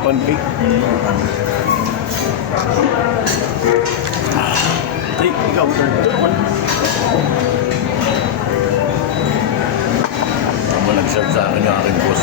pancake. Ay, ikaw. Ako nag-serve sa akin yung aking boss.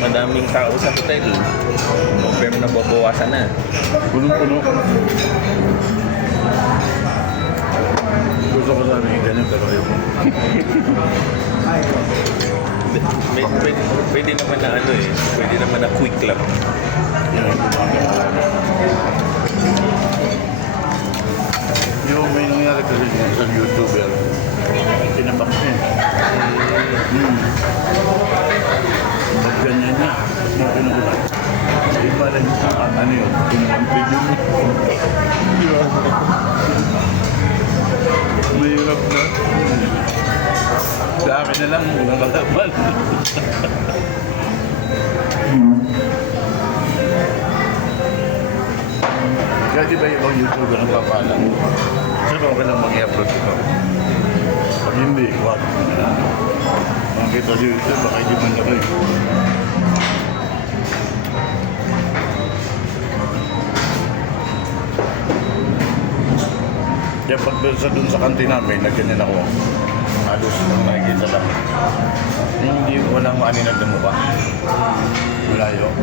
Madaming tao sa hotel. Pero nababawasan na. Punong-puno. Gusto ko sana yung ganyan pero ayoko. Pwede naman na ano eh. Pwede naman na quick lang. Yan ang gumagawa. Yung may nangyari kasi ng isang YouTuber, tinabak niya. Ba't ganyan niya? Yung pinukulat. Hindi pa rin, ano yun, pinag-video mo. Di ba? Mahirap na. Sa akin na lang, unang kalaban. Kaya di ba ibang YouTuber ang papalang? Pero okay lang mag-i-upload ito. Pag hindi, wag. Makita siya ito, baka hindi man na rin. Kaya pag dun sa kantin namin, nagganyan ako. Halos lang nakikita lang. Yung hindi, walang maaninag na mukha. Malayo.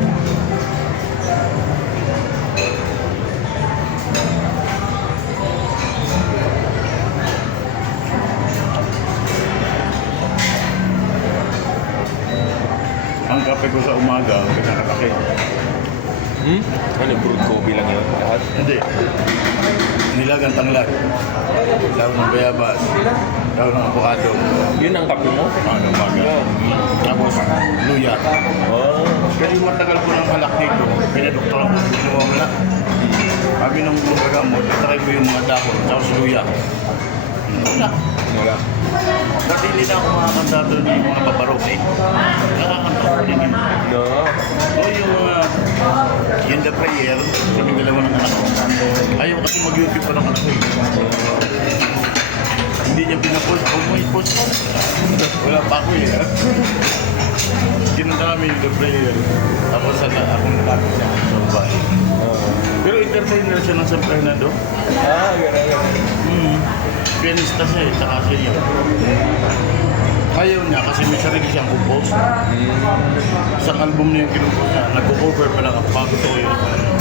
Ang kape ko sa umaga, pinakalaki. Ano, brewed coffee lang yun? Lahat? Hindi. Nilagang tanglad. Daw ng bayabas. Daw ng avocado. Yun ang kape mo? Umaga. Tapos, luya. Oh. Kasi matagal ko ng alak dito. Pinadoktor ako sa pinawawala. Sabi ng mga gamot, itry ko yung mga dahon. Tapos luya. Wala. Wala. Dati hindi na ako makakanta doon yung mga babarok eh. Nakakanta ko din yun. No. O yung mga in the prayer, kami dalawa ng anak ko. Ayaw kasi mag-YouTube pa ng anak ko eh. Hindi niya pinapost. Huwag mo i-post. Wala pa ako eh. Kinunta kami in the prayer. Tapos akong nalapit niya sa babae. Pero entertainer siya ng San Fernando. Gano'n. Pianista siya eh, tsaka siya yun. Ayaw niya kasi may sarili siyang compose. Isang album niya yung kinumpose niya. Nag-cover pa lang ako. Bago ko yun.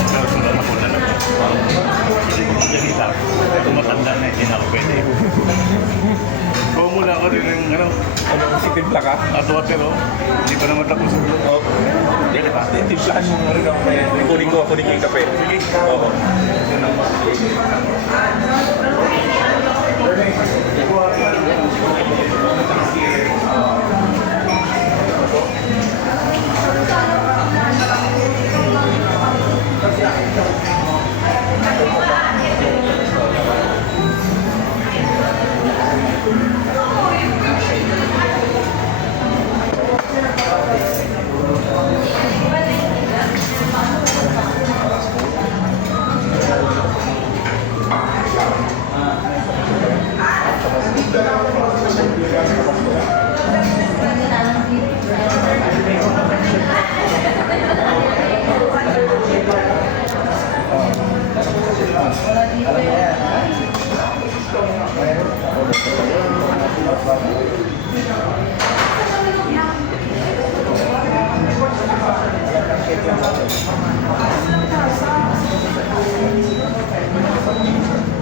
Pero sundan ako na lang. Hindi ko magsalita. Tumatanda na hindi na ako pwede. Kung muna ako rin yung ano. Ano, si timpla ka? At water oh. Hindi pa naman tapos ang ulo. Oo. Pwede ba? Timplahan mo muna ako. Kunin ko yung kape. Sige. Oo.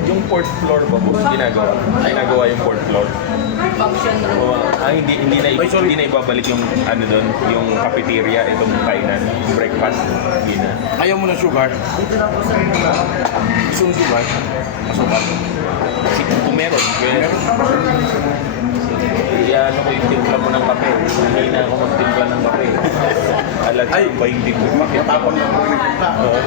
Yung fourth floor ba po ginagawa? Ginagawa yung fourth floor? Function room. Oo. Ay, Ay, sorry. hindi na ibabalik yung ano doon, yung cafeteria, itong kainan, breakfast. Hindi na. Ayaw mo ng sugar? Gusto mo sugar? Masukal. Kasi kung meron, pwede. Ano ko yung timpla mo ng kape. Hindi na ako magtimpla ng kape. Alam Ay, ba yung timpla? Bakit? Matapang na ako nagpunta. Oo.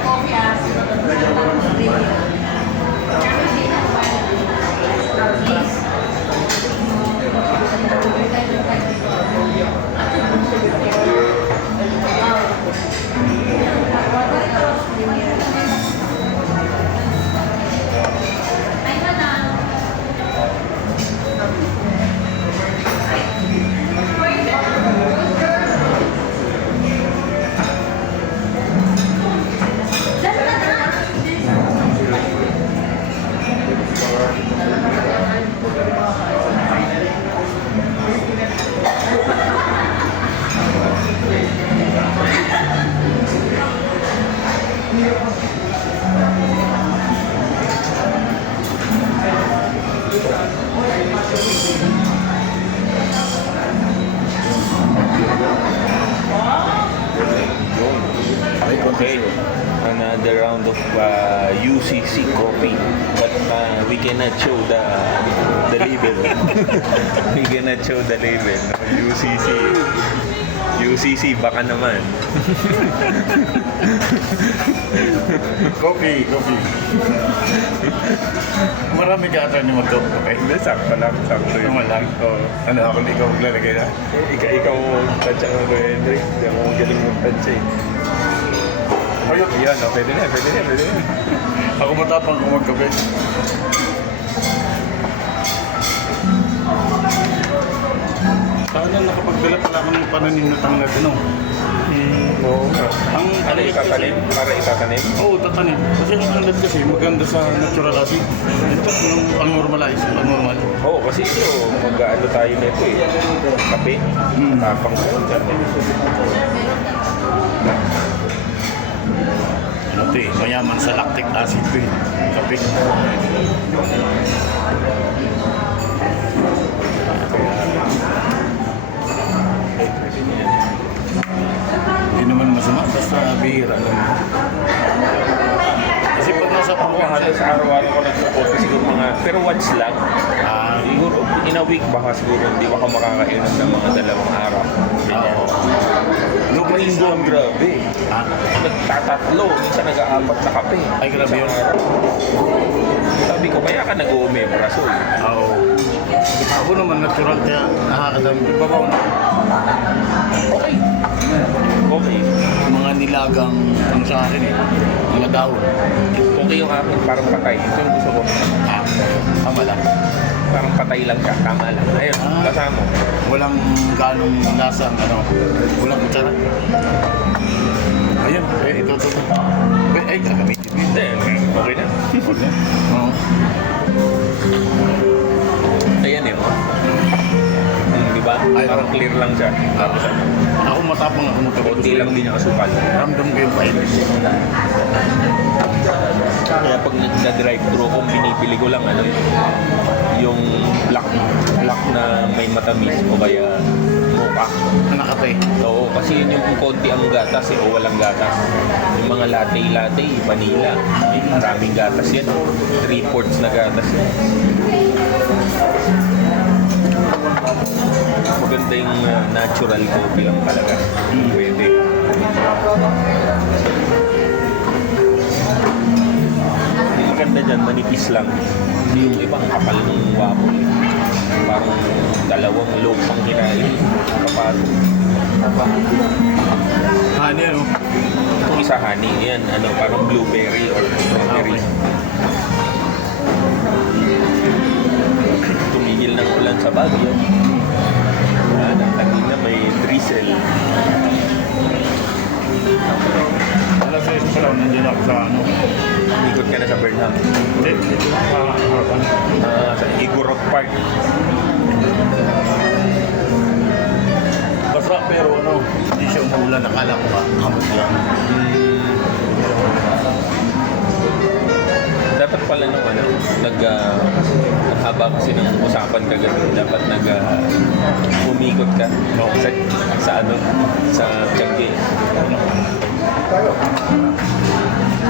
Okay, another round of UCC coffee, but we cannot show the label. We cannot show the label. UCC baka naman. Coffee. Marami ka ata ni Magdo. Okay. Hindi, sakto lang. Naman lang. Oo. Ano, ako na ikaw maglalagay na? Ikaw tansya ng Hendrik. Hindi ako magaling magtansya eh. Ayun. Ayan, pwede na. Ako matapang kung magkape. Sana nakapagdala pala ako ng pananim na tanglad, ano? Oo nga. Ang Ano itatanim? Para itatanim? Oo, tatanim. Kasi ang tanglad kasi maganda sa natural acid. Ito, ang normalize, ang normal. Oo, kasi ito, mag-ano tayo nito eh. Kape. Tapang ko. Ano ito eh, mayaman sa lactic acid ito eh. Kape. Hindi naman masama, basta bihira lang. Kasi pag nasa Ako halos araw-araw ko nagpo-coffee siguro pero once lang. Siguro in a week baka siguro hindi ako makakainom ng mga 2 araw. Oo. Lugay mo, grabe. Ah, Nagtatatlo, minsan nag-aapat na kape. Ay, grabe Isang yun. araw. Sabi ko, kaya ka nag-omeprazole. oo. Ako naman natural kaya nakakadami. Ibabaw na. Okay. Mga nilagang ano sa akin eh. Mga dahon. Okay yung akin, parang patay. Ito yung gusto ko. Tama lang. Parang patay lang siya, tama lang. Ayun, kasama. Walang ganong lasang ano. Walang kutsara. Ayun, ito. Ay, gagamitin mo. Hindi, okay na. Oo. Ayan yun. Di ba? Ay, Parang clear lang siya. Tapos ano, Ako matapang ako magkape. konti lang din yung asukal. Ramdam ko yung pahit. Kaya pag nag-drive-thru ko, binibili ko lang ano, yung black na may matamis o kaya mocha. Nakate. Oo, kasi yun yung konti ang gatas o walang gatas. Yung mga latte, vanilla, may maraming gatas yan. 3/4 na gatas yan. Maganda yung natural coffee lang talaga. Pwede. Yung maganda dyan, manipis lang. Kasi yung ibang kapal ng waffle. Parang 2 loaf ang kinain. Kapalo. Honey ano? Itong isa honey, yan, ano, parang blueberry or strawberry. Tumigil ng ulan sa Baguio. Tagin na may drizzle. Alas 6 pa lang, nandiyan ako sa ano. Ikot ka na sa Burnham. Hindi. Sa Igorot Park. Basta pero ano, hindi siya umuulan. Akala ko hamot lang. Dapat pala nung ano, haba kasi ng usapan ka ganun. Dapat umikot ka sa ano, sa Tiangge.